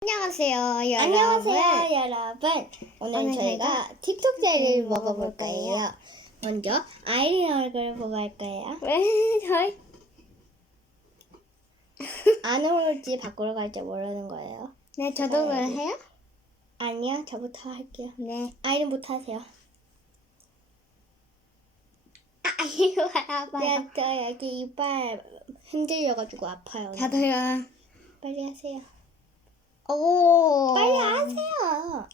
안녕하세요, 여러분. 안녕하세요 여러분 오늘 오늘 저희가 틱톡 젤리를 음, 먹어볼 거예요. 먼저 아이린 얼굴을 보고 할 거예요 왜 저희 안으로 올지 밖으로 갈지 모르는 거예요 네 저도 그걸 네. 해요? 아니요 저부터 할게요 네. 아이린부터 하세요 아 이거 알아봐요. 네, 저 여기 이빨 흔들려가지고 아파요 저도요. 빨리 하세요 오. 빨리 하세요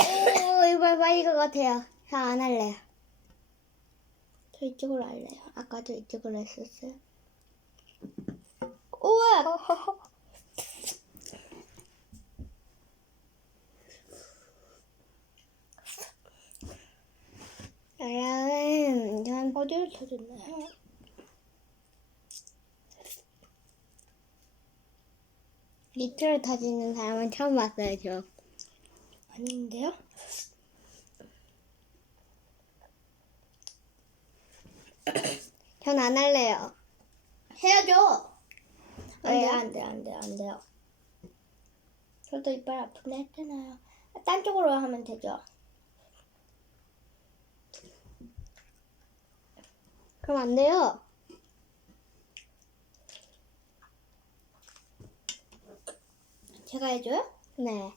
오 이빨 빠질 것 같아요. 저 안 할래요. 저 이쪽으로 할래요 아까도 이쪽으로 했었어요 우와 여러분 전 어디를 터졌나요? 밑으로 터지는 사람은 처음 봤어요 저. 아닌데요? 전 안 할래요. 해야죠. 안 돼, 왜요? 안 돼, 안 돼, 안 돼요. 저도 이빨 아픈데 했잖아요. 딴 쪽으로 하면 되죠. 그럼 안 돼요. 제가 해줘요? 네.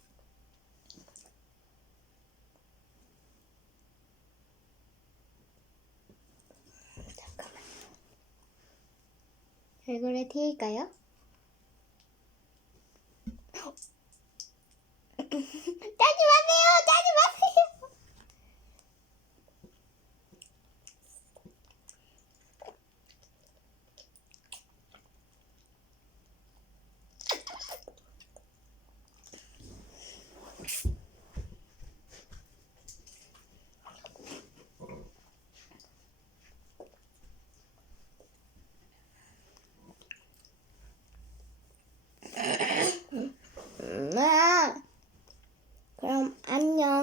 잠깐만. 얼굴에 마세요! 그럼 안녕.